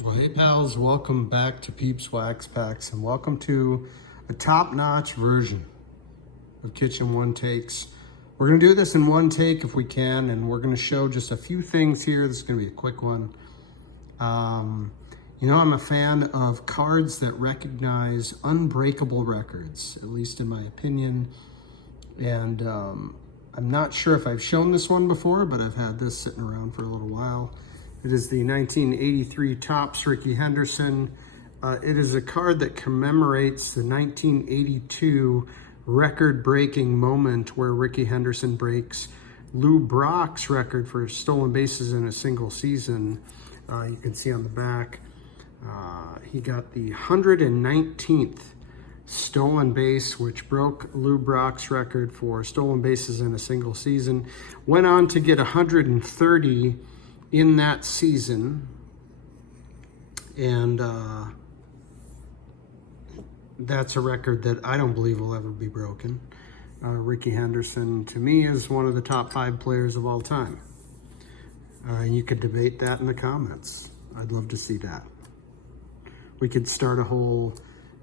Well, hey pals, welcome back to Peeps Wax Packs and welcome to a top-notch version of Kitchen One Takes. We're going to do this in one take if we can, and we're going to show just a few things here. This is going to be a quick one. I'm a fan of cards that recognize unbreakable records, at least in my opinion. And I'm not sure if I've shown this one before, but I've had this sitting around for a little while. It is the 1983 Topps Rickey Henderson. It is a card that commemorates the 1982 record-breaking moment where Rickey Henderson breaks Lou Brock's record for stolen bases in a single season. You can see on the back, he got the 119th stolen base, which broke Lou Brock's record for stolen bases in a single season. Went on to get 130 in that season, and that's a record that I don't believe will ever be broken. Rickey Henderson, to me, is one of the top 5 players of all time. You could debate that in the comments. I'd love to see that. We could start a whole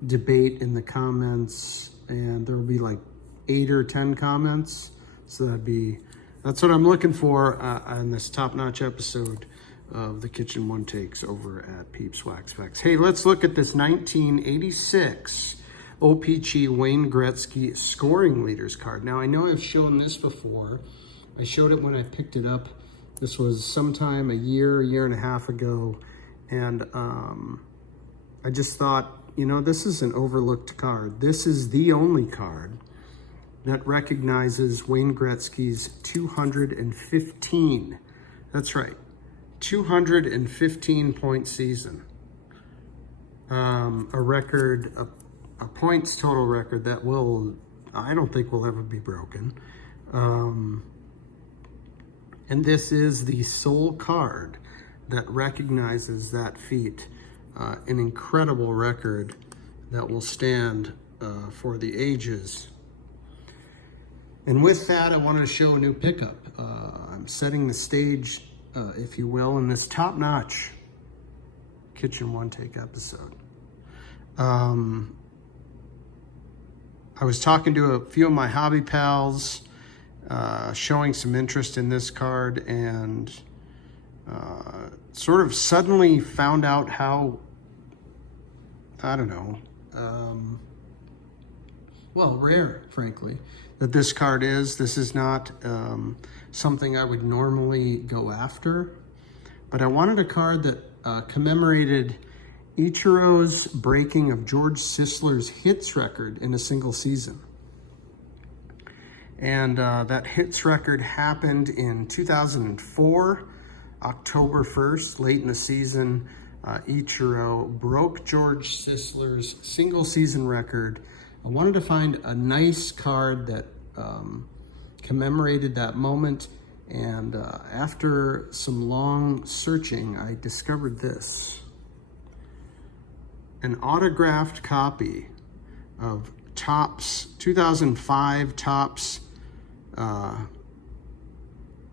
debate in the comments, and there will be like 8 or 10 comments, so that's what I'm looking for on this top-notch episode of the Kitchen One Takes over at Peeps Wax Packs. Hey, let's look at this 1986 OPC Wayne Gretzky scoring leaders card. Now, I know I've shown this before. I showed it when I picked it up. This was sometime a year and a half ago, and I just thought, this is an overlooked card. This is the only card that recognizes Wayne Gretzky's 215. That's right, 215 point season. A record, a points total record that I don't think will ever be broken. And this is the sole card that recognizes that feat. An incredible record that will stand for the ages. And with that, I wanted to show a new pickup. I'm setting the stage, if you will, in this top-notch Kitchen One Take episode. I was talking to a few of my hobby pals, showing some interest in this card, and sort of suddenly found out how, rare, frankly, that this card is. This is not something I would normally go after, but I wanted a card that commemorated Ichiro's breaking of George Sisler's hits record in a single season. And that hits record happened in 2004, October 1st, late in the season. Ichiro broke George Sisler's single season record. I wanted to find a nice card that commemorated that moment, and after some long searching, I discovered this. An autographed copy of Topps 2005 Topps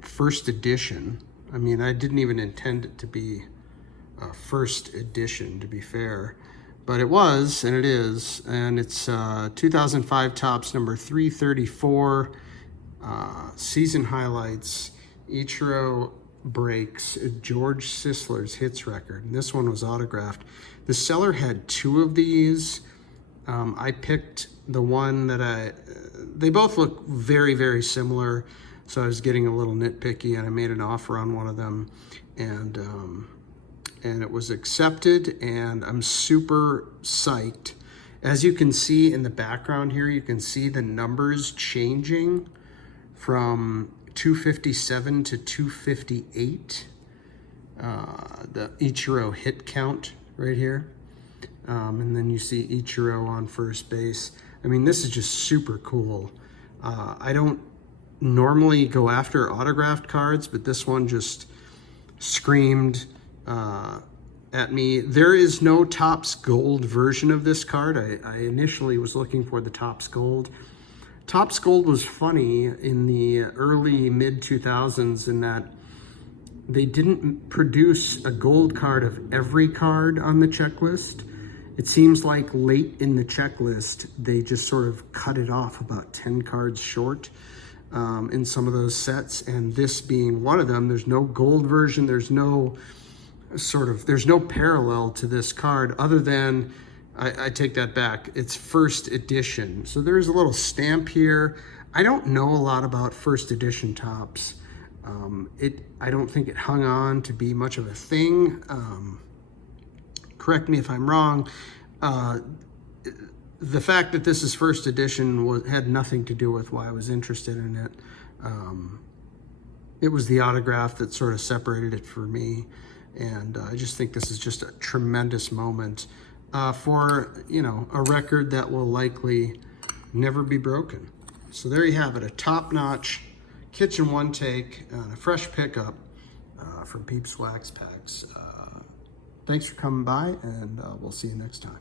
first edition. I mean, I didn't even intend it to be a first edition, to be fair, but it was, and it is, and it's 2005 Topps number 334, season highlights. Ichiro breaks George Sisler's hits record, and this one was autographed. The seller had 2 of these. I picked the one that they both look very, very similar, so I was getting a little nitpicky, and I made an offer on one of them, and it was accepted, and I'm super psyched. As you can see in the background here, you can see the numbers changing from 257 to 258, the Ichiro hit count right here. And then you see Ichiro on first base. I mean, this is just super cool. I don't normally go after autographed cards, but this one just screamed at me. There is no Topps Gold version of this card. I initially was looking for the Topps Gold. Topps Gold was funny in the early mid-2000s in that They didn't produce a gold card of every card on the checklist. It seems like late in the checklist, they just sort of cut it off about 10 cards short in some of those sets. And this being one of them, there's no gold version. There's no parallel to this card other than, I take that back, it's first edition. So there's a little stamp here. I don't know a lot about first edition Topps. I don't think it hung on to be much of a thing. Correct me if I'm wrong. The fact that this is first edition had nothing to do with why I was interested in it. It was the autograph that sort of separated it for me. And I just think this is just a tremendous moment for, a record that will likely never be broken. So there you have it, a top-notch kitchen one take on a fresh pickup from Peeps Wax Packs. Thanks for coming by, and we'll see you next time.